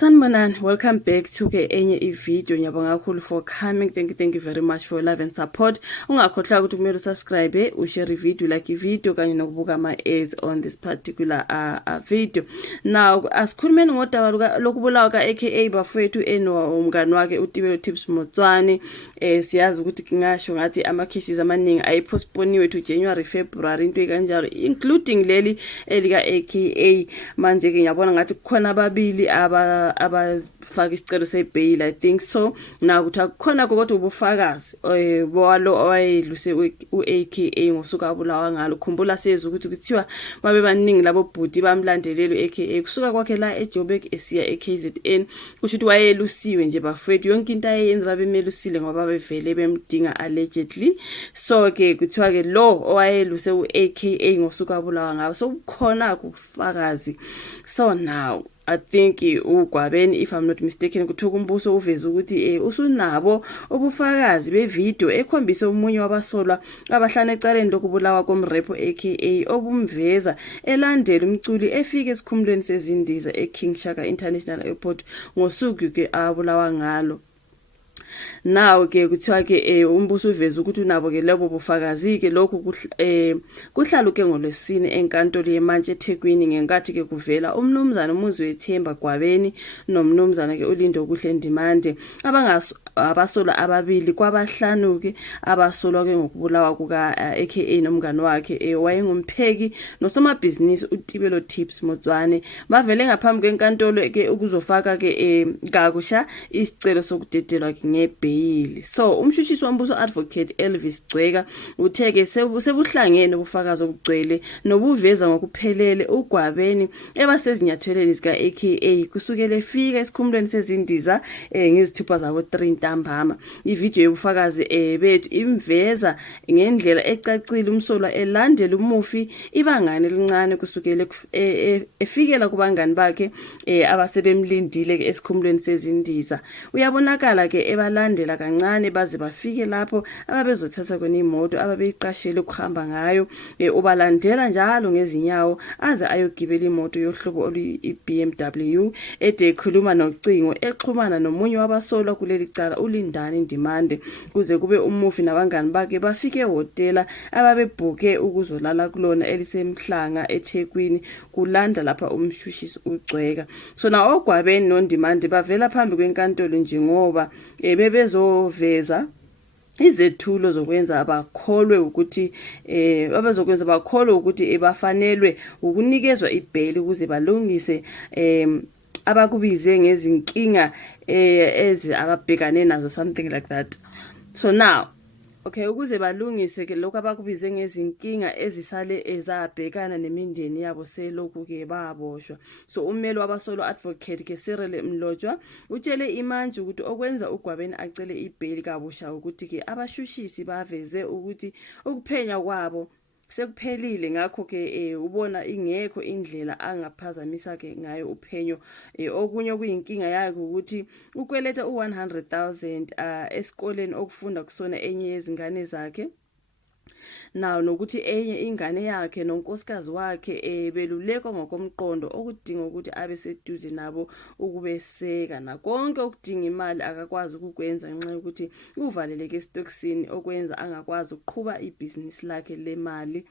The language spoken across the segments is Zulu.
Sanibonani, welcome back to enye video. Ngiyabonga kakhulu for coming. Thank you very much for your love and support. Ungakhohlwa ukuthi kumele usubscribe, ushare video, like video kanye nokubuka ama ads on this particular video. Now asikhulumeni ngodaba lokubulawa ka aka bafowethu umngani wakhe uTibelo Tips Motswane. Siyazi ukuthi kingasho ngathi ama cases amaningi ayipostponiwe to January February into kanjalo, including leli elika aka. Manje ke ngiyabona ngathi kukhona ababili abafaka isicelo sebail, I think so. Na ukuthi akukhona kodwa ubufakazi bowalo owayedluse uAKA ngosuku abulawa ngalo. Khumbula sezi ukuthi kuthiwa babe baningi labo bhuti bamlandelelo AKA kusuka kwakhe la eJoburg esiya eKZN, kusho ukuthi wayelusiwe nje bafowethu. Yonke into ayenza babemelusile ngoba bevele bemdinga allegedly. So ke kuthiwa ke lo owayeluse uAKA ngosuku abulawa ngalo, so kukhona ukufakazi. So now I think uGwabeni, if I'm not mistaken, kuthoka umbuso uveza ukuthi usunabo ubufakazi bevideo ekhombisa umunye wabasolwa abahlane ecaleni lokubulawa komrepo AKA obumveza elandela umculi efike esikhumulweni sezindiza eKing Shaka International Airport ngosuku ke abulawa ngalo. Now ke kuthiwa ke umbuso uveza ukuthi unabo ke labo bufakazi ke lokhu kuhlala ke ngolwesine enkantolo yeMantshi eThekwini ngenkathi ke kuvela umnumzana uMuzwethemba Gwabeni nomnumzana ke uLindo Kuhle Ndimande abasolwa ababili kwabahlanu ke abasolwa ke ngokubulawa kuka aka nomngani wakhe wayengumpheki nosomabhizinisi uTibelo Tips Motswane. Bavele ngaphambi kwenkantolo ke ukuzofaka ke kakusha isicelo sokudedelwa ngebail. So umshushisi wombuso advocate Elvis Gcweka utheke sebuhlangene ubufakazi obugcwele nobuveza ngokuphelele uGwabeni ebasezinyathelweni zika aka kusukela efika esikhumulweni sezindiza ngezithupha zabo 3 ntambama. Ivideo yobufakazi bethu imveza ngendlela ecacile umsolwa elandela umufi ibangane elincane kusukela efikela kubangani bakhe abasebemlindile ke esikhumulweni sezindiza. Uyabonakala ke ebalandela kancane baze bafike lapho ababezothatha kweni imoto ababeyiqashele ukuhamba ngayo. Ubalandela njalo ngezinyawo aze ayogibela imoto yohlobo oluyi-BMW ede ekhuluma nocingo exhumana nomunye wabasolwa kuleli cala uLindani Ndimande kuze kube umufi nabangani bakhe bafike ehotela ababebhuke ukuzolala kulona elisemhlanga eThekwini kulanda lapha umshushisi uGcweka. So na oGwabeni noNdimande bavela phambi kwenkantolo nje ngoba bebezoveza izethulo zokwenza abakholwe ukuthi abazokwenza bakholwe ukuthi bafanelwe ukunikezwa ibail ukuze balungise abakubize ngezinkinga ababhekane nazo, something like that. So now okay, ukuze balungise ke lokho abakubize ngezinkinga ezisale ezabhekana nemindeni yabo selokhu ke baboshwa. So ummeli wabasolo advocate ke Cyril Mlotshwa utshele imanje ukuthi okwenza uGwabeni acele ibail kabusha ukuthi ke abashushisi baveze ukuthi ukuphenya kwabo sekuphelile. Ngakho ke ubona ingekho indlela angaphazamisa ke ngayo uphenyo. Okunye kuyinkinga yakhe ukuthi ukweletha u100,000 esikoleni okufunda kusona enye yezingane zakhe. Now nokuthi enye ingane yakhe nonkosikazi wakhe belulekwa ngokomqondo okudinga ukuthi abe seduze nabo ukubeseka nakonke okudinga imali akakwazi ukukwenza ngenxa yokuthi uvaleleke estokisini okwenza angakwazi ukuqhuba ibhizinisi lakhe lemali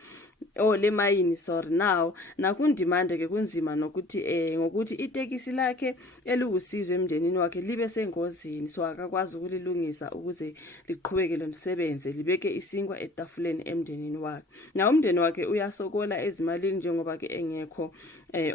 lemayini. Sorry. Now nakuNdimande ke kunzima nokuthi ngokuthi itekisi lakhe elukusizwe emndenini wakhe libe sengozini, so akakwazi ukulilungisa ukuze liqhubeke lomsebenzi libeke isinkwa etafuleni emndenini wakhe. Na umndeni wakhe uyasokola ezimalini njengoba ke engekho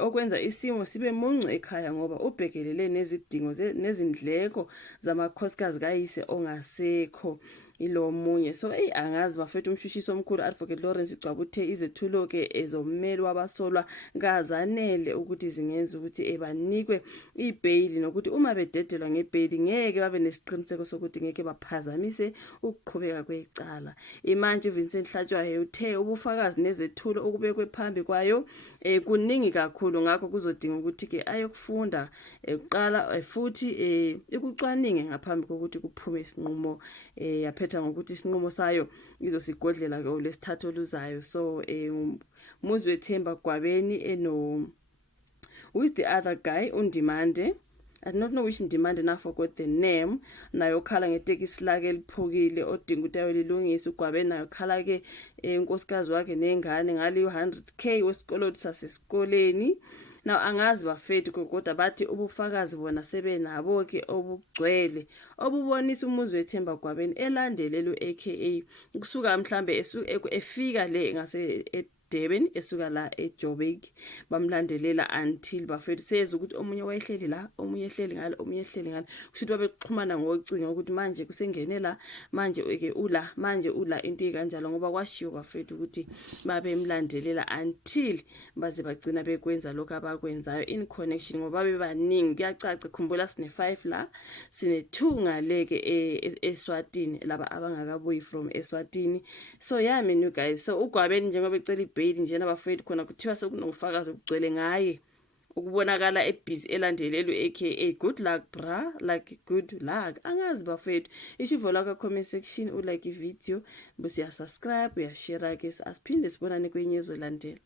okwenza isimo sibe muncu ekhaya ngoba ubhekelele nezidingo nezindleko zamakhosikazi kayise ongasekho ilo munye. So angazi bafethu umshushisi omkhulu advocate Lawrence Gcwaba uthe izethulo ke ezommeli wabasolwa ngazanele ukuthi zingenza ukuthi banikwe ibail nokuthi uma bededelwa ngebail ngeke babe nesiqiniseko sokuthi ngeke baphazamise ukuqhubeka kwecala. Imanje uVincent Hlatshwayo uthe ubufakazi nezethulo okubekwe phambi kwayo kuningi kakhulu, ngakho kuzodinga ukuthi ke ayokufunda eqala futhi ikucwaninge ngaphambi kokuthi kuphume isinqumo. Yaphetha ngokuthi isinqumo sayo izosigodlela ke lesithathu oluzayo. So Muzwethemba Gwabeni who is the other guy uNdimande I do not know which demand, and I forgot the name. Nayo khala ngetekisi lake eliphukile odinga ukuthi ayolilungisa. UGwabe nayo khala ke unkosikazi wakhe nengane ngale 100k wesikolo sasesikoleni. Now angazi bafethu kodwa bathi ubufakazi bona sebenabo ke obugcwele obubonisa umuzi wethemba Gwabeni elandelelo aka kusuka mhlambe efika le ngase Durban esuka la eJoburg bamlandelela until bafethu seza ukuthi omunye wayehleli la omunye ehleli ngale omunye ehleli ngale kushuthi babexhumana ngocingo ukuthi manje kusengene la manje ke manje ula into ikanjalo ngoba kwashiwo bafethu ukuthi babemlandelela until baze bagcina bekwenza lokho abakwenzayo in connection ngoba bebaningi kuyacaca khumbula sine 5 la sine 2 ngaleke eSwatini laba abangakabuyi from eSwatini. So yeah man you guys, so uGwabeni njengoba ecela bail njena bafethu khona kuthiwa sekunofakazi okugcwele ngaye ukubonakala ebusy elandelelwe aka good luck bra, like good luck. Angazi bafethu ishivo lakho comment section, ulike ivideo, busiya subscribe, uyashare ke asiphinde sibonane kwenye ezolandela.